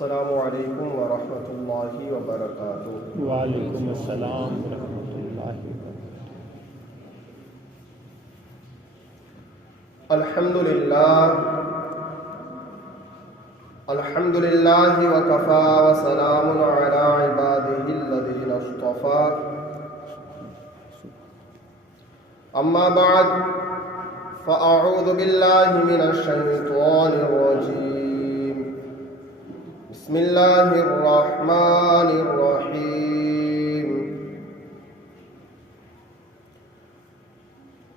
السلام علیکم ورحمۃ اللہ وبرکاتہ۔ وعلیکم السلام ورحمۃ اللہ وبرکاتہ۔ الحمد للہ وکفا وسلام علی عبادہ الذین اصطفى، اما بعد فاعوذ باللہ من الشیطان الرجیم، بسم اللہ الرحمن الرحیم،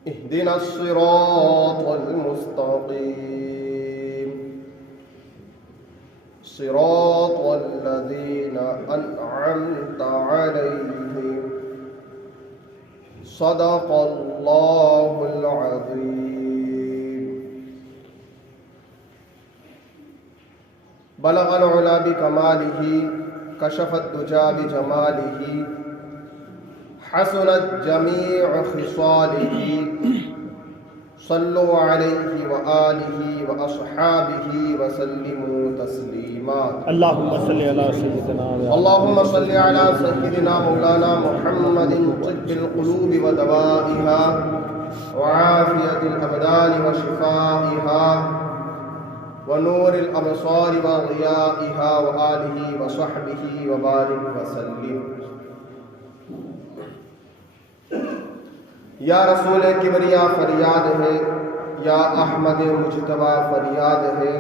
اہدنا الصراط المستقیم، صراط الذین انعمت علیہم، صدق اللہ العظیم۔ بلغ العلا بکمالہ، کشف الدجی بجمالہ، حسنت جمیع خصالہ، صلوا علیہ وآلہ واصحابہ وسلموا تسلیما۔ اللہم صلی علی سیدنا اللهم صل على سيدنا مولانا محمد طب القلوب ودوائها وعافية الأبدان وشفائها ونور الأبصار وضيائها وآله وصحبه وبارك وسلم۔ یا رسول کبریا فریاد ہے، یا احمد مجتبی فریاد ہے،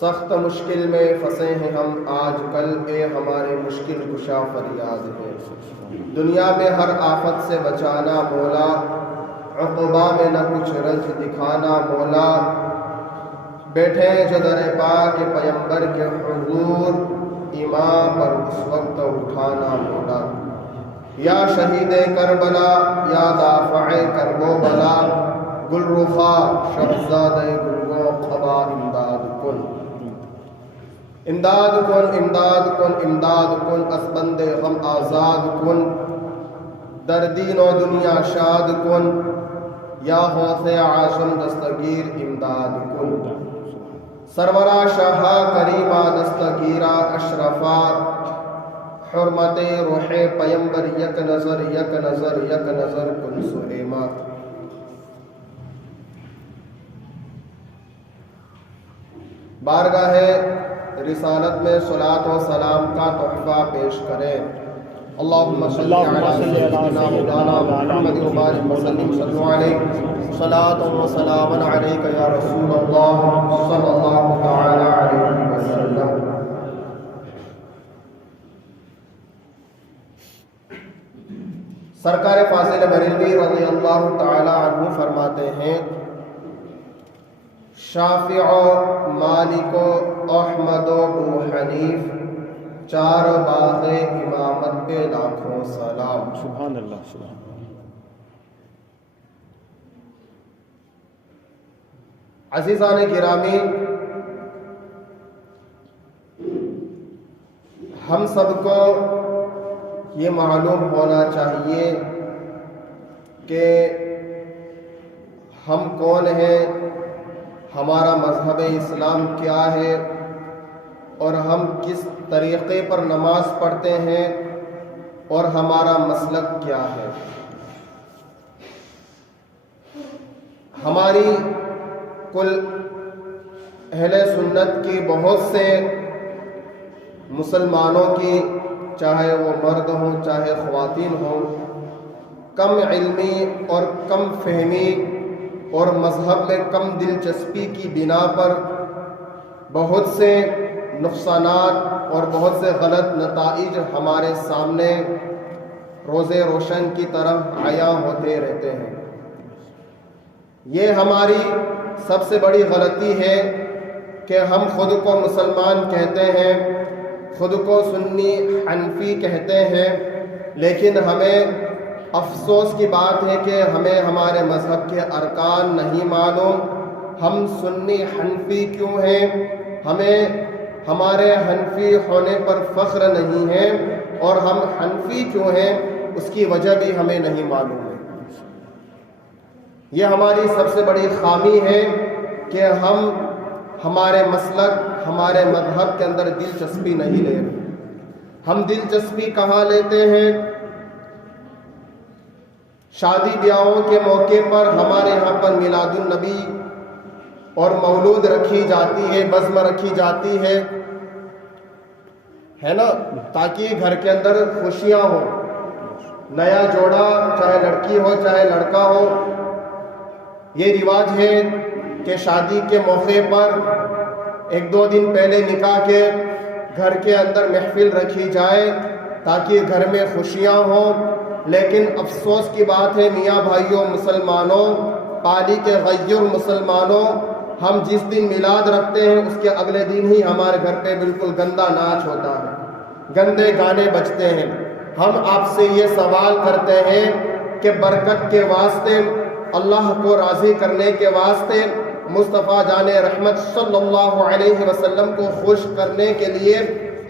سخت مشکل میں پھنسے ہیں ہم آج کل، اے ہمارے مشکل کشا فریاد ہے۔ دنیا میں ہر آفت سے بچانا مولا، عقبہ میں نہ کچھ رنج دکھانا مولا، بیٹھے جو در پاک پیمبر کے حضور، امام پر اس وقت اٹھانا مولا۔ یا شہید کربلا، یا دافع کرب و بلا، گل رخا شہزاد گلگو قبا، امداد کن امداد کن امداد کن امداد کن، از بند غم آزاد کن، در دین و دنیا شاد کن، یا غوث عاصم دستگیر امداد کن، سرورا شاہا کریمہ دستگیرہ اشرفا، حرمت روح پیمبر یک نظر یک نظر یک نظر کن سہیما۔ بارگاہ رسالت میں صلاۃ و سلام کا تحفہ پیش کریں۔ اللہم صلی علی سیدنا مولانا محمد وبارک وسلم، صلو علیہ صلاۃ و سلام علیک یا رسول اللہ صلی اللہ تعالی علیہ وسلم۔ سرکار فاضل بریلوی رضی اللہ تعالی عنہ فرماتے ہیں، شافع، مالک، احمد، ابو حنیف، چار باغ امامت پہ لاکھوں سلام۔ سبحان اللہ، سبحان اللہ۔ عزیزان گرامی، ہم سب کو یہ معلوم ہونا چاہیے کہ ہم کون ہیں، ہمارا مذہب اسلام کیا ہے، اور ہم کس طریقے پر نماز پڑھتے ہیں، اور ہمارا مسلک کیا ہے۔ ہماری کل اہل سنت کی بہت سے مسلمانوں کی، چاہے وہ مرد ہوں چاہے خواتین ہوں، کم علمی اور کم فہمی اور مذہب میں کم دلچسپی کی بنا پر بہت سے نقصانات اور بہت سے غلط نتائج ہمارے سامنے روز روشن کی طرح عیاں ہوتے رہتے ہیں۔ یہ ہماری سب سے بڑی غلطی ہے کہ ہم خود کو مسلمان کہتے ہیں، خود کو سنی حنفی کہتے ہیں، لیکن ہمیں افسوس کی بات ہے کہ ہمیں ہمارے مذہب کے ارکان نہیں معلوم۔ ہم سنی حنفی کیوں ہیں، ہمیں ہمارے حنفی ہونے پر فخر نہیں ہے، اور ہم حنفی کیوں ہیں اس کی وجہ بھی ہمیں نہیں معلوم ہے۔ یہ ہماری سب سے بڑی خامی ہے کہ ہم ہمارے مسلک، ہمارے مذہب کے اندر دلچسپی نہیں لے رہے۔ ہم دلچسپی کہاں لیتے ہیں؟ شادی بیاہوں کے موقع پر ہمارے یہاں پر میلاد النبی اور مولود رکھی جاتی ہے، بزم رکھی جاتی ہے نا، تاکہ گھر کے اندر خوشیاں ہوں۔ نیا جوڑا، چاہے لڑکی ہو چاہے لڑکا ہو، یہ رواج ہے کہ شادی کے موقع پر 1-2 دن پہلے نکاح کے گھر کے اندر محفل رکھی جائے تاکہ گھر میں خوشیاں ہوں۔ لیکن افسوس کی بات ہے میاں بھائیوں مسلمانوں، پالی کے غیر مسلمانوں، ہم جس دن میلاد رکھتے ہیں اس کے اگلے دن ہی ہمارے گھر پہ بالکل گندا ناچ ہوتا ہے، گندے گانے بجتے ہیں۔ ہم آپ سے یہ سوال کرتے ہیں کہ برکت کے واسطے، اللہ کو راضی کرنے کے واسطے، مصطفیٰ جان رحمت صلی اللہ علیہ وسلم کو خوش کرنے کے لیے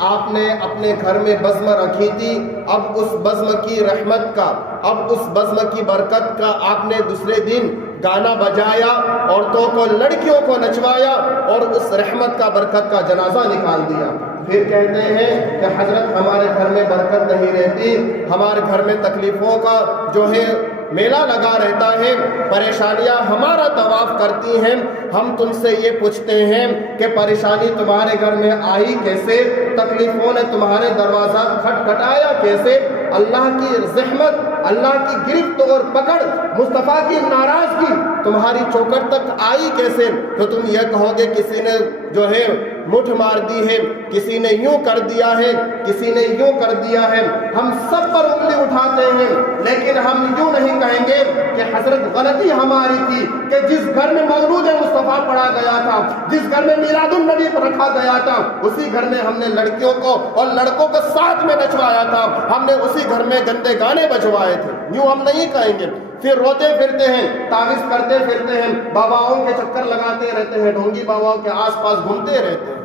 آپ نے اپنے گھر میں بزم رکھی تھی، اب اس بزم کی رحمت کا، اب اس بزم کی برکت کا آپ نے دوسرے دن گانا بجایا، عورتوں کو لڑکیوں کو نچوایا اور اس رحمت کا برکت کا جنازہ نکال دیا۔ پھر کہتے ہیں کہ حضرت ہمارے گھر میں برکت نہیں رہتی، ہمارے گھر میں تکلیفوں کا جو ہے میلہ لگا رہتا ہے، پریشانیاں ہمارا طواف کرتی ہیں۔ ہم تم سے یہ پوچھتے ہیں کہ پریشانی تمہارے گھر میں آئی کیسے؟ تکلیفوں نے تمہارے دروازہ کھٹکھٹایا کیسے؟ اللہ کی زحمت، اللہ کی گرفت اور پکڑ، مصطفیٰ کی ناراضگی تمہاری چوکھٹ تک آئی کیسے؟ تو تم یہ کہو گے کسی نے جو ہے مٹھ مار دی ہے، کسی نے یوں کر دیا ہے، کسی نے یوں کر دیا ہے۔ ہم سب پر انگلی اٹھاتے ہیں، لیکن ہم یوں نہیں کہیں گے کہ حضرت غلطی ہماری تھی کہ جس گھر میں مولود مصطفیٰ پڑھا گیا تھا، جس گھر میں میلاد النبی رکھا گیا تھا، اسی گھر میں ہم نے لڑکیوں کو اور لڑکوں کو ساتھ میں نچوایا تھا، ہم نے اسی گھر میں گندے گانے بجوائے تھے۔ یوں ہم نہیں کہیں گے۔ پھر روتے پھرتے ہیں، تعویذ کرتے پھرتے ہیں، باباؤں کے چکر لگاتے رہتے ہیں، ڈھونگی باباؤں کے آس پاس گھومتے رہتے ہیں۔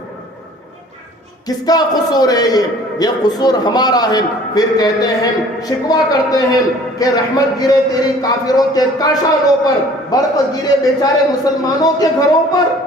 کس کا قصور ہے یہ قصور ہمارا ہے۔ پھر کہتے ہیں، شکوہ کرتے ہیں کہ رحمت گرے تیری کافروں کے کاشانوں پر، برق گرے بیچارے مسلمانوں کے گھروں پر۔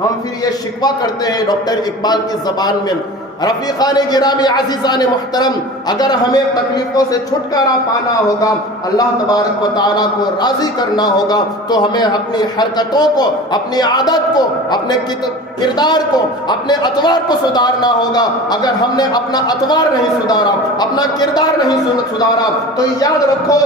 ہم پھر یہ شکوہ کرتے ہیں ڈاکٹر اقبال کی زبان میں، رفیقان گرامی عزیزان محترم، اگر ہمیں تکلیفوں سے چھٹکارا پانا ہوگا، اللہ تبارک و تعالیٰ کو راضی کرنا ہوگا، تو ہمیں اپنی حرکتوں کو، اپنی عادت کو، اپنے کردار کو، اپنے اطوار کو سدھارنا ہوگا۔ اگر ہم نے اپنا اطوار نہیں سدھارا، اپنا کردار نہیں سدھارا، تو یاد رکھو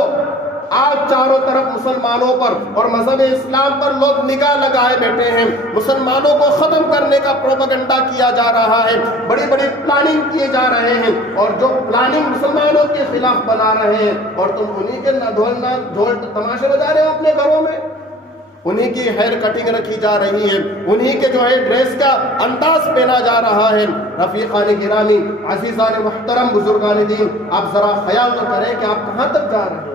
آج چاروں طرف مسلمانوں پر اور مذہب اسلام پر لوگ نگاہ لگائے بیٹھے ہیں، مسلمانوں کو ختم کرنے کا پروپیگنڈا کیا جا رہا ہے، بڑی بڑی پلاننگ کیے جا رہے ہیں، اور جو پلاننگ مسلمانوں کے خلاف بنا رہے ہیں، اور تم انہی کے ڈھول تماشے بجا رہے ہو اپنے گھروں میں۔ انہی کی ہیئر کٹنگ رکھی جا رہی ہے، انہی کے جو ہے ڈریس کا انداز پہنا جا رہا ہے۔ رفیقان گرامی عزیزان محترم بزرگان دین، آپ ذرا خیال تو کریں کہ آپ کہاں تک جا رہے ہیں۔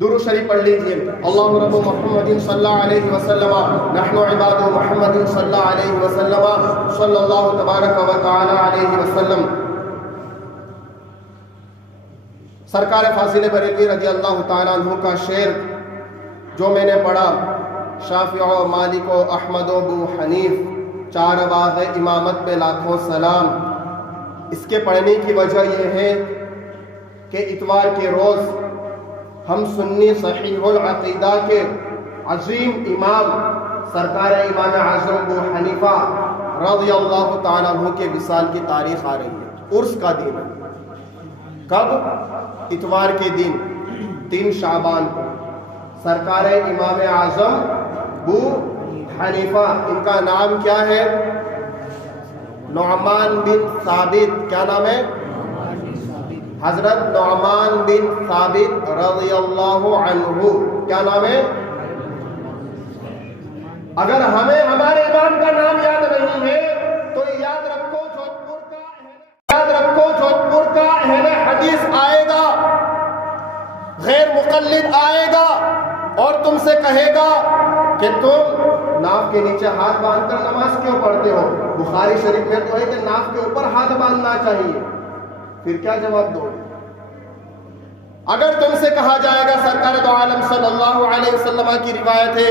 درود شریف پڑھ لیجئے، اللہ رب محمد صلی اللہ علیہ وسلم، نحن عباد محمد صلی اللہ علیہ وسلم، صلی اللہ تبارک و تعالی علیہ وسلم۔ سرکار فاضل بریلوی رضی اللہ تعالیٰ عنہ کا شعر جو میں نے پڑھا، شافعی و مالک و احمد و ابو حنیف، چار باغ امامت پہ لاکھوں سلام، اس کے پڑھنے کی وجہ یہ ہے کہ اتوار کے روز ہم سنی صحیح العقیدہ کے عظیم امام سرکار امام اعظم ابو حنیفہ رضی اللہ تعالیٰ عنہ کے وصال کی تاریخ آ رہی ہے، عرس کا دن ہے۔ کب؟ اتوار کے دن 3 شعبان کو سرکار امام اعظم ابو حنیفہ، ان کا نام کیا ہے؟ نعمان بن ثابت۔ کیا نام ہے؟ حضرت نعمان بن ثابت رضی اللہ عنہ۔ کیا نام ہے؟ اگر ہمیں ہمارے امام کا نام یاد نہیں ہے تو یاد رکھو جودھپور کا اہل حدیث آئے گا، غیر مقلد آئے گا اور تم سے کہے گا کہ تم ناف کے نیچے ہاتھ باندھ کر نماز کیوں پڑھتے ہو؟ بخاری شریف میں تو ہے کہ ناف کے اوپر ہاتھ باندھنا چاہیے۔ پھر کیا جواب دو؟ اگر تم سے کہا جائے گا، سرکار دو عالم صلی اللہ علیہ وسلم کی روایت ہے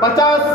50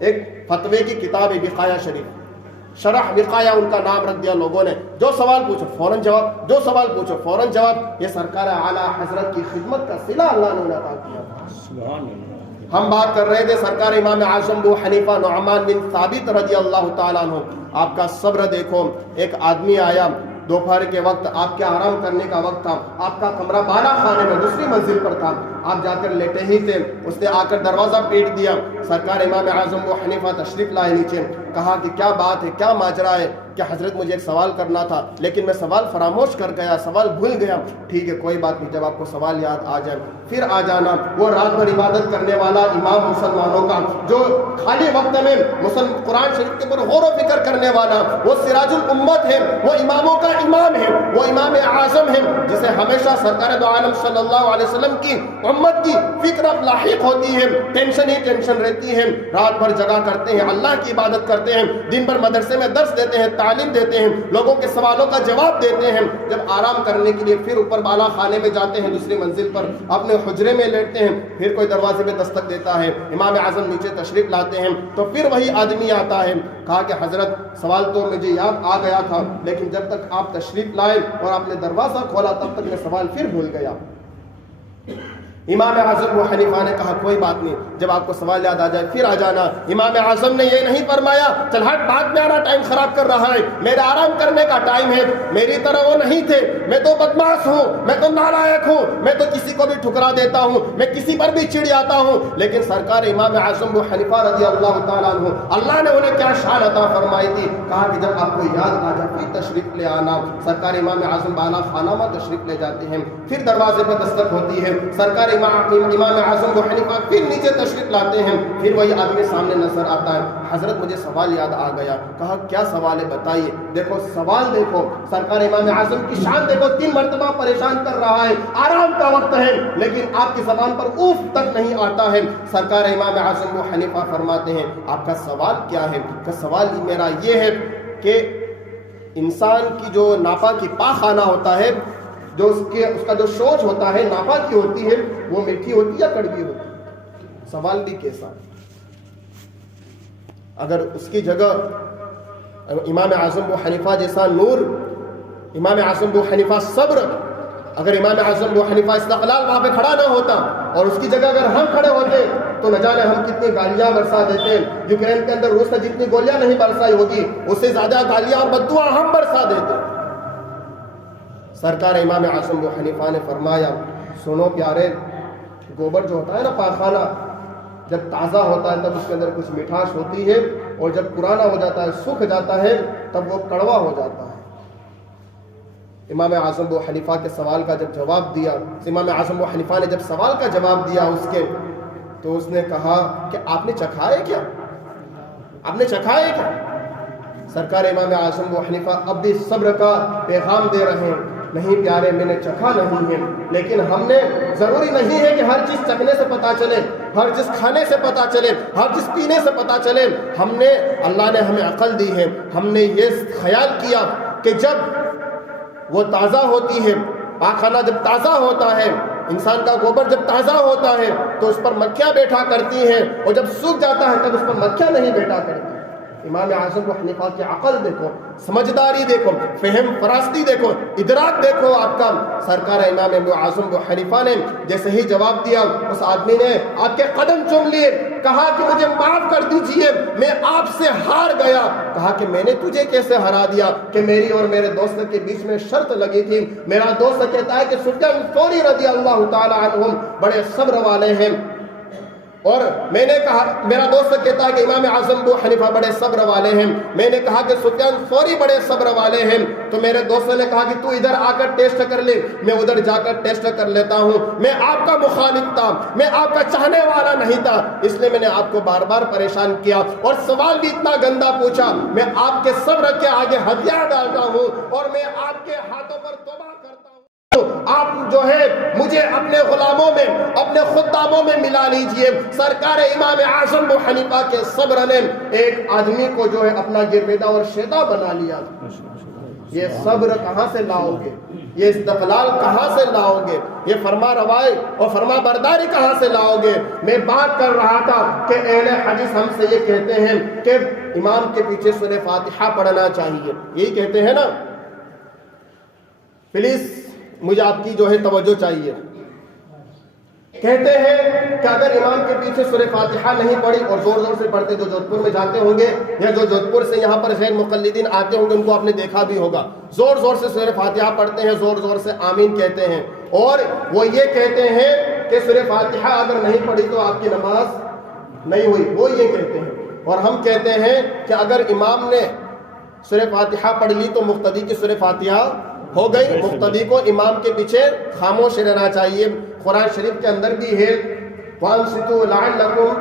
ایک فتوے کی کتاب ہے وقایہ شریف، شرح وقایہ ان کا نام رکھ دیا لوگوں نے، جو سوال پوچھو فوراً جواب، جو سوال پوچھو فوراً جواب۔ یہ سرکار اعلیٰ حضرت کی خدمت کا صلہ اللہ نے عطا کیا تھا۔ سبحان اللہ۔ ہم بات کر رہے تھے سرکار امام اعظم ابو حنیفہ نعمان بن ثابت رضی اللہ تعالیٰ عنہ، آپ کا صبر دیکھو۔ ایک آدمی آیا دوپہر کے وقت، آپ کے آرام کرنے کا وقت تھا، آپ کا کمرہ بالا خانے میں دوسری منزل پر تھا، آپ جا کر لیٹے ہی تھے، اس نے آ کر دروازہ پیٹ دیا۔ سرکار امام اعظم ابو حنیفہ تشریف لائے نیچے، کہا کہ کیا بات ہے، کیا ماجرا ہے؟ کہ حضرت مجھے ایک سوال کرنا تھا لیکن میں سوال فراموش کر گیا، سوال بھول گیا۔ ٹھیک ہے کوئی بات نہیں، جب آپ کو سوال یاد آ جائے پھر آ جانا۔ وہ رات بھر عبادت کرنے والا امام مسلمانوں کا، جو خالی وقت میں قرآن شریف کے اوپر غور و فکر کرنے والا، وہ سراج الامت ہے، وہ اماموں کا امام ہے، وہ امام اعظم ہے، جسے ہمیشہ سرکار دو عالم صلی اللہ علیہ وسلم کی امت کی فکر لاحق ہوتی ہے، ٹینشن ہی ٹینشن رہتی ہے۔ رات بھر جگہ کرتے ہیں، اللہ کی عبادت کرتے ہیں، دن بھر مدرسے میں درس دیتے ہیں، تعلیم دیتے ہیں، لوگوں کے سوالوں کا جواب دیتے ہیں۔ جب آرام کرنے کے لیے پھر اوپر بالا خانے میں جاتے ہیں، دوسری منزل پر اپنے حجرے میں لیٹتے ہیں، پھر کوئی دروازے میں دستک دیتا ہے، امام اعظم نیچے تشریف لاتے ہیں تو پھر وہی آدمی آتا ہے، کہا کہ حضرت سوال تو مجھے یاد آ گیا تھا لیکن جب تک آپ تشریف لائے اور آپ نے دروازہ کھولا تب تک میں سوال پھر بھول گیا۔ امام اعظم ابو حنیفہ نے کہا کوئی بات نہیں، جب آپ کو سوال یاد آ جائے پھر آ جانا۔ امام اعظم نے یہ نہیں فرمایا چل ہٹ بعد میں آنا، ٹائم خراب کر رہا ہے، میرا آرام کرنے کا ٹائم ہے۔ میری طرح وہ نہیں تھے، میں تو بدماش ہوں، میں تو نالائق ہوں، میں تو کسی کو بھی ٹھکرا دیتا ہوں، میں کسی پر بھی چڑ جاتا ہوں، لیکن سرکار امام اعظم ابو حنیفہ رضی اللہ تعالیٰ عنہ، اللہ نے انہیں کیا شان عطا فرمائی تھی، کہا کہ جب آپ کو یاد آ جائے پھر تشریف لے آنا۔ سرکار امام اعظم بالا خانہ میں تشریف لے جاتے ہیں، پھر دروازے پر دستک ہوتی ہے، سرکار امام اعظم ابو حنیفہ پھر نیچے تشریف لاتے ہیں، پھر وہی آدمی سامنے نظر آتا ہے۔ حضرت مجھے سوال یاد آ گیا۔ کہا کیا سوال ہے بتائیے۔ دیکھو سوال دیکھو، سرکار امام اعظم کی شان دیکھو، 3 مرتبہ پریشان کر رہا ہے، آرام کا وقت ہے لیکن آپ کی زبان پر اوف تک نہیں آتا ہے۔ سرکار امام اعظم ابو حنیفہ فرماتے ہیں آپ کا سوال کیا ہے؟ کہ سوال میرا یہ ہے کہ انسان کی جو ناپاکی پاخانہ ہوتا ہے، جو اس کا جو سوچ ہوتا ہے ناپاکی ہوتی ہے، وہ میٹھی ہوتی یا کڑوی ہوتی ہے؟ سوال بھی کیسا؟ اگر اس کی جگہ امام اعظم ابو حنیفہ جیسا نور، امام اعظم ابو حنیفہ صبر، اگر امام اعظم ابو حنیفہ استقلال وہاں پہ کھڑا نہ ہوتا اور اس کی جگہ اگر ہم کھڑے ہوتے تو نہ جانے ہم کتنی گالیاں برسا دیتے۔ یوکرین کے اندر روس نے جتنی گولیاں نہیں برسائی ہوگی اس سے زیادہ گالیاں اور بددعا ہم برسا دیتے۔ سرکار امام اعظم ابو حنیفہ نے فرمایا سنو پیارے، گوبر جو ہوتا ہے نا پاخانہ، جب تازہ ہوتا ہے تب اس کے اندر کچھ مٹھاس ہوتی ہے اور جب پرانا ہو جاتا ہے، سوکھ جاتا ہے، تب وہ کڑوا ہو جاتا ہے۔ امام اعظم ابو حنیفہ کے سوال کا جب جواب دیا، امام اعظم ابو حنیفہ نے جب سوال کا جواب دیا اس کے، تو اس نے کہا کہ آپ نے چکھا ہے کیا؟ آپ نے چکھا ہے کیا؟ سرکار امام اعظم ابو حنیفہ اب بھی صبر کا پیغام دے رہے ہیں، نہیں پیارے میں نے چکھا نہیں ہے، لیکن ہم نے، ضروری نہیں ہے کہ ہر چیز چکھنے سے پتا چلے، ہر چیز کھانے سے پتا چلے، ہر چیز پینے سے پتا چلے۔ ہم نے، اللہ نے ہمیں عقل دی ہے، ہم نے یہ خیال کیا کہ جب وہ تازہ ہوتی ہے، پاخانہ جب تازہ ہوتا ہے، انسان کا گوبر جب تازہ ہوتا ہے تو اس پر مکھیاں بیٹھا کرتی ہیں، اور جب سوکھ جاتا ہے تب اس پر مکھیاں نہیں بیٹھا کرتی۔ امام اعظم ابو حنیفہ کی عقل دیکھو، سمجھداری دیکھو، فہم فراستی دیکھو، ادراک دیکھو آپ کا۔ سرکار امام ابو اعظم ابو حنیفہ نے جیسے ہی جواب دیا، اس آدمی نے آپ کے قدم چوم لیے، کہا کہ مجھے معاف کر دیجئے، میں آپ سے ہار گیا۔ کہا کہ میں نے تجھے کیسے ہرا دیا؟ کہ میری اور میرے دوست کے بیچ میں شرط لگی تھی۔ میرا دوست کہتا ہے کہ سفیان ثوری رضی اللہ تعالی عنہم بڑے صبر والے ہیں، اور میں نے کہا، میرا دوست کہتا ہے کہ امام اعظم ابو حنیفہ بڑے صبر والے ہیں، میں نے کہا کہ سفیان ثوری بڑے صبر والے ہیں، تو میرے دوست نے کہا کہ تو ادھر آ کر ٹیسٹ کر لے۔ میں ادھر جا کر ٹیسٹ کر لیتا ہوں، میں آپ کا مخالف تھا، میں آپ کا چاہنے والا نہیں تھا، اس لیے میں نے آپ کو بار بار پریشان کیا اور سوال بھی اتنا گندا پوچھا۔ میں آپ کے صبر کے آگے ہتھیار ڈالتا ہوں اور میں آپ کے ہاتھوں پر توبہ کرتا ہوں۔ آپ جو ہے مجھے اپنے غلاموں میں، اپنے خداموں میں ملا لیجئے۔ سرکار امام اعظم ابو حنیفہ کے صبر نے ایک آدمی کو جو ہے اپنا گرویدہ اور شیدا بنا لیا۔ یہ صبر کہاں سے لاؤ گے؟ یہ استقلال کہاں سے لاؤ گے؟ یہ فرما روائی اور فرما برداری کہاں سے لاؤ گے؟ میں بات کر رہا تھا کہ اہل حدیث ہم سے یہ کہتے ہیں کہ امام کے پیچھے سورہ فاتحہ پڑھنا چاہیے، یہی کہتے ہیں نا؟ پلیز مجھے آپ کی جو ہے توجہ چاہیے۔ کہتے ہیں کہ اگر امام کے پیچھے سورہ فاتحہ نہیں پڑھی اور زور زور سے پڑھتے، جو جودھپور میں جاتے ہوں گے یا جو جودھپور سے یہاں پر غیر مقلدین آتے ہوں گے ان کو آپ نے دیکھا بھی ہوگا، زور زور سے سورہ فاتحہ پڑھتے ہیں، زور زور سے آمین کہتے ہیں، اور وہ یہ کہتے ہیں کہ سورہ فاتحہ اگر نہیں پڑھی تو آپ کی نماز نہیں ہوئی، وہ یہ کہتے ہیں۔ اور ہم کہتے ہیں کہ اگر امام نے سورہ فاتحہ پڑھ لی تو مقتدی کی سورہ فاتحہ ہو گئی، مقتدی کو امام کے پیچھے خاموش رہنا چاہیے۔ قرآن شریف کے اندر بھی ہے وَانصِتُوا لَعَلَّكُمْ،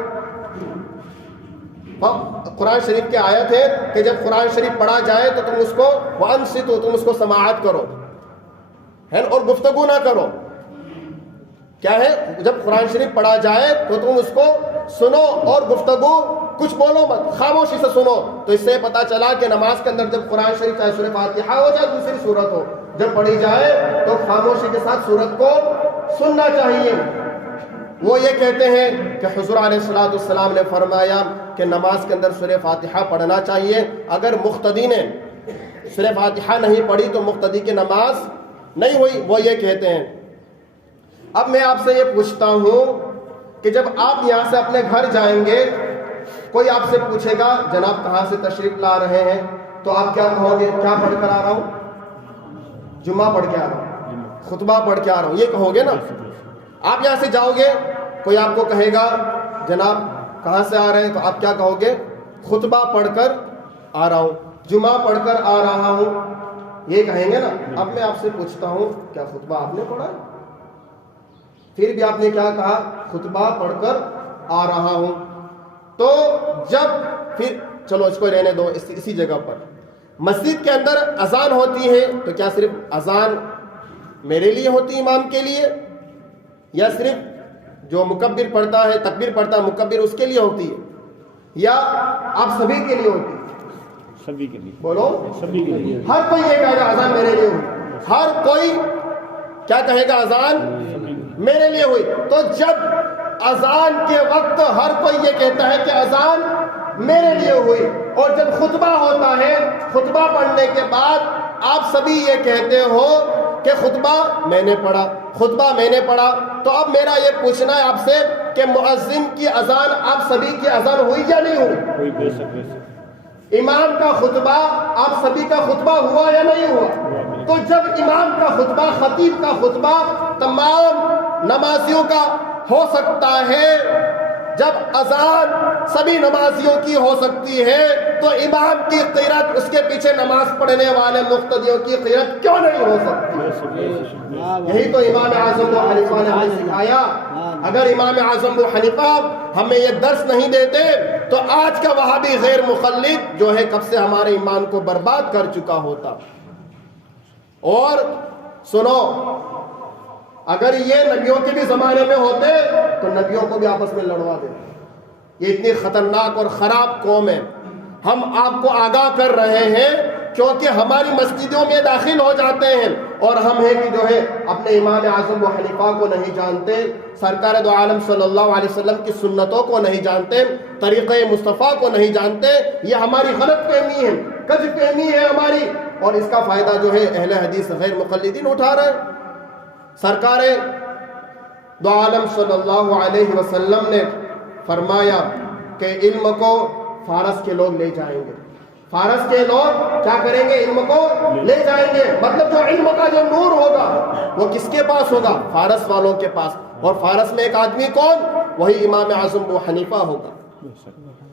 قرآن شریف کی آیت ہے کہ جب قرآن شریف پڑھا جائے تو تم اس کو وَانصِتُوا، تم اس کو سماعت کرو اور گفتگو نہ کرو۔ کیا ہے؟ جب قرآن شریف پڑھا جائے تو تم اس کو سنو اور گفتگو کچھ بولو مت، خاموشی سے سنو۔ تو اس سے پتا چلا کہ نماز کے اندر جب قرآن شریف چاہے سورہ فاتحہ ہو چاہے دوسری سورت ہو، جب پڑھی جائے تو خاموشی کے ساتھ سورت کو سننا چاہیے۔ وہ یہ کہتے ہیں کہ حضور علیہ الصلوۃ والسلام نے فرمایا کہ نماز کے اندر سورہ فاتحہ پڑھنا چاہیے۔ اگر مقتدی نے سورہ فاتحہ نہیں پڑھی تو مقتدی کی نماز نہیں ہوئی، وہ یہ کہتے ہیں۔ اب میں آپ سے یہ پوچھتا ہوں کہ جب آپ یہاں سے اپنے گھر جائیں گے، کوئی آپ سے پوچھے گا جناب کہاں سے تشریف لا رہے ہیں، تو آپ کیا کہو گے؟ کیا پڑھ کر آ رہا ہوں؟ جمعہ پڑھ کے آ رہا ہوں، خطبہ پڑھ کے آ رہا ہوں، یہ کہو گے نا؟ آپ یہاں سے جاؤ گے، کوئی آپ کو کہے گا جناب کہاں سے آ رہے ہیں، تو آپ کیا کہو گے؟ خطبہ پڑھ کر آ رہا ہوں، جمعہ پڑھ کر آ رہا ہوں، یہ کہیں گے نا؟ اب میں آپ سے پوچھتا ہوں کیا خطبہ آپ نے پڑھا؟ پھر بھی آپ نے کیا کہا؟ خطبہ پڑھ کر آ رہا ہوں۔ تو جب پھر چلو اس کو رہنے دو، اسی جگہ پر مسجد کے اندر اذان ہوتی ہے تو کیا صرف اذان میرے لیے ہوتی امام کے لیے، یا صرف جو مکبر پڑھتا ہے تکبیر پڑھتا ہے مکبر اس کے لیے ہوتی ہے، یا آپ سبھی کے لیے ہوتی ہے؟ سبھی کے لیے بولو، سبھی کے لیے۔ ہر کوئی یہ کہے گا اذان میرے لیے ہوئی، ہر کوئی کیا کہے گا؟ اذان میرے لیے ہوئی۔ تو جب اذان کے وقت ہر کوئی یہ کہتا ہے کہ اذان میرے لیے ہوئی، اور جب خطبہ ہوتا ہے، خطبہ پڑھنے کے بعد آپ سبھی یہ کہتے ہو کہ خطبہ میں نے پڑھا، خطبہ میں نے پڑھا، تو اب میرا یہ پوچھنا ہے آپ سے کہ مؤذن کی اذان آپ سبھی کی اذان ہوئی یا نہیں ہوئی؟ کوئی بے شک امام کا خطبہ آپ سبھی کا خطبہ ہوا یا نہیں ہوا؟ تو جب امام کا خطبہ، خطیب کا خطبہ تمام نمازیوں کا ہو سکتا ہے، جب اذان سبھی نمازیوں کی ہو سکتی ہے، تو امام کی قرات، اس کے پیچھے نماز پڑھنے والے مقتدیوں کی قرات کیوں نہیں ہو سکتی؟ یہی تو امام اعظم ابو حنیفہ نے ہمیں سکھایا۔ اگر امام اعظم ابو حنیفہ ہمیں یہ درس نہیں دیتے تو آج کا وہابی غیر مقلد جو ہے کب سے ہمارے ایمان کو برباد کر چکا ہوتا۔ اور سنو، اگر یہ نبیوں کے بھی زمانے میں ہوتے تو نبیوں کو بھی آپس میں لڑوا دیتے۔ یہ اتنی خطرناک اور خراب قوم ہے۔ ہم آپ کو آگاہ کر رہے ہیں کیونکہ ہماری مسجدوں میں داخل ہو جاتے ہیں اور ہم ہیں کہ جو ہے اپنے امام اعظم ابو حنیفہ کو نہیں جانتے، سرکار دو عالم صلی اللہ علیہ وسلم کی سنتوں کو نہیں جانتے، طریقہ مصطفیٰ کو نہیں جانتے۔ یہ ہماری غلط فہمی ہے، کج فہمی ہے ہماری، اور اس کا فائدہ جو ہے اہل حدیث غیر مقلدین اٹھا رہے ہیں۔ سرکار دو عالم صلی اللہ علیہ وسلم نے فرمایا کہ علم کو فارس کے لوگ لے جائیں گے، فارس کے لوگ کیا کریں گے؟ علم کو لے جائیں گے۔ مطلب جو علم کا جو نور ہوگا وہ کس کے پاس ہوگا؟ فارس والوں کے پاس۔ اور فارس میں ایک آدمی کون؟ وہی امام اعظم ابو حنیفہ ہوگا۔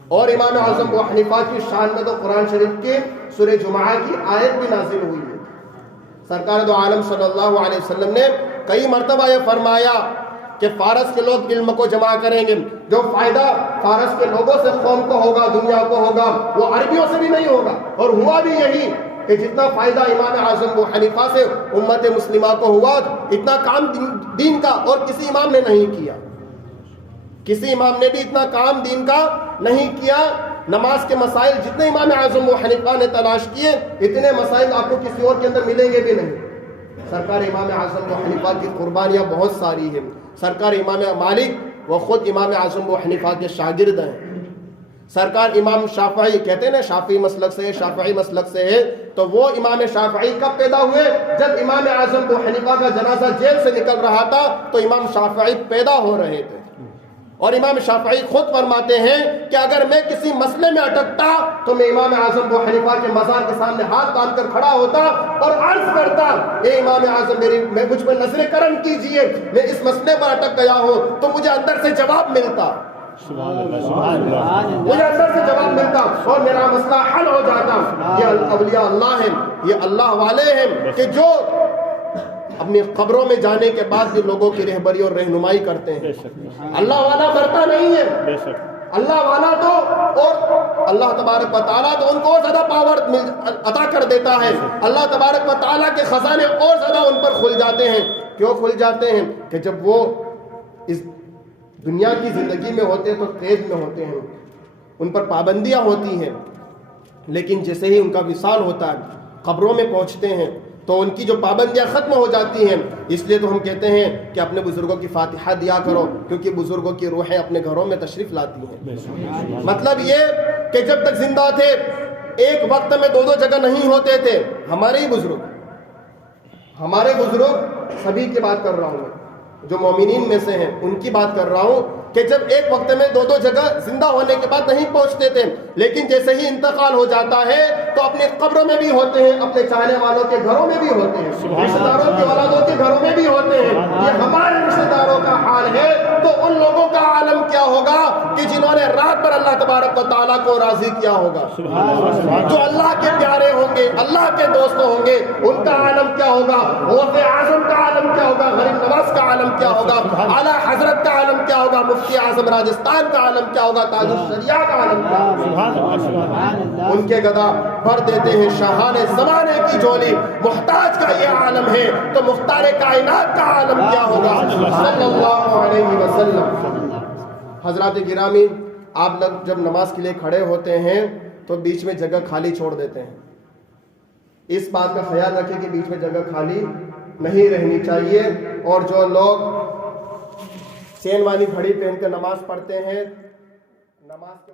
اور امام اعظم ابو حنیفہ کی شان میں تو قرآن شریف کی سورہ جمعہ کی آیت بھی نازل ہوئی ہے۔ سرکار دو عالم صلی اللہ علیہ وسلم نے کئی مرتبہ یہ فرمایا کہ فارس کے لوگ علم کو جمع کریں گے، جو فائدہ فارس کے لوگوں سے قوم کو ہوگا، دنیا کو ہوگا، وہ عربیوں سے بھی نہیں ہوگا۔ اور ہوا بھی یہی کہ جتنا فائدہ امام اعظم ابو حنیفہ سے امت مسلمہ کو ہوا، اتنا کام دین کا اور کسی امام نے نہیں کیا، کسی امام نے بھی اتنا کام دین کا نہیں کیا نماز کے مسائل جتنے امام اعظم ابو حنیفہ نے تلاش کیے اتنے مسائل آپ کو کسی اور کے اندر ملیں گے بھی نہیں۔ سرکار امام اعظم ابو حنیفہ کی قربانیاں بہت ساری ہیں۔ سرکار امام مالک وہ خود امام اعظم ابو حنیفہ کے شاگرد ہیں۔ سرکار امام شافعی کہتے ہیں نا شافعی مسلک سے ہے، شافعی مسلک سے ہے، تو وہ امام شافعی کب پیدا ہوئے؟ جب امام اعظم ابو حنیفہ کا جنازہ جیل سے نکل رہا تھا تو امام شافعی پیدا ہو رہے تھے۔ اور امام شافعی خود فرماتے ہیں کہ اگر میں کسی مسئلے میں اٹکتا تو میں امام اعظم ابو حنیفہ کے مزار کے سامنے ہاتھ باندھ کر کھڑا ہوتا اور عرض کرتا، اے امام اعظم مجھ پر نظر کرم کیجئے، میں اس مسئلے پر اٹک گیا ہوں، تو مجھے اندر سے جواب ملتا، سبحان اللہ، سبحان اللہ، مجھے اندر سے جواب ملتا اور میرا مسئلہ حل ہو جاتا۔ یہ اولیاء اللہ ہیں، یہ اللہ والے ہیں کہ جو اپنی قبروں میں جانے کے بعد بھی لوگوں کی رہبری اور رہنمائی کرتے ہیں۔ اللہ والا مرتا نہیں ہے، اللہ والا تو اور اللہ تبارک و تعالیٰ تو ان کو اور زیادہ پاور عطا کر دیتا ہے۔ اللہ تبارک و تعالیٰ کے خزانے اور زیادہ ان پر کھل جاتے ہیں۔ کیوں کھل جاتے ہیں؟ کہ جب وہ اس دنیا کی زندگی میں ہوتے ہیں تو قید میں ہوتے ہیں، ان پر پابندیاں ہوتی ہیں، لیکن جیسے ہی ان کا وصال ہوتا ہے، قبروں میں پہنچتے ہیں تو ان کی جو پابندیاں ختم ہو جاتی ہیں۔ اس لیے تو ہم کہتے ہیں کہ اپنے بزرگوں کی فاتحہ دیا کرو، کیونکہ بزرگوں کی روحیں اپنے گھروں میں تشریف لاتی ہیں۔ مطلب یہ کہ جب تک زندہ تھے ایک وقت میں دو جگہ نہیں ہوتے تھے۔ ہمارے بزرگ سبھی کی بات کر رہا ہوں میں، جو مومنین میں سے ہیں ان کی بات کر رہا ہوں کہ جب ایک وقت میں دو جگہ زندہ ہونے کے بعد نہیں پہنچتے تھے، لیکن جیسے ہی انتقال ہو جاتا ہے تو اپنے قبروں میں بھی ہوتے ہیں، اپنے چاہنے والوں کے گھروں میں بھی ہوتے ہیں، رشتہ داروں کے اولادوں کے گھروں میں بھی ہوتے ہیں۔ یہ ہمارے رشتہ داروں کا حال ہے، تو ان لوگوں کا عالم کیا ہوگا کہ جنہوں نے رات پر اللہ تبارک و تعالیٰ کو راضی کیا ہوگا، جو اللہ کے پیارے ہوں گے، اللہ کے دوست ہوں گے، ان کا عالم کیا ہوگا، غوث اعظم کا عالم کیا ہوگا، غریب نواز کا عالم کیا ہوگا، اعلیٰ حضرت کا عالم کیا ہوگا، مفتی اعظم راجستھان کا عالم کیا ہوگا، تاج الشریعہ کا عالم کیا ہوگا۔ ان کے گدا بھر دیتے ہیں شاہان زمانے کی جھولی، محتاج کا یہ عالم ہے تو مختار کائنات کا عالم کیا ہوگا صلی اللہ علیہ وسلم۔ حضرات گرامی، آپ لوگ جب نماز کے لیے کھڑے ہوتے ہیں تو بیچ میں جگہ خالی چھوڑ دیتے ہیں۔ اس بات کا خیال رکھیں کہ بیچ میں جگہ خالی نہیں رہنی چاہیے، اور جو لوگ چین والی گھڑی پہن کر نماز پڑھتے ہیں، نماز کے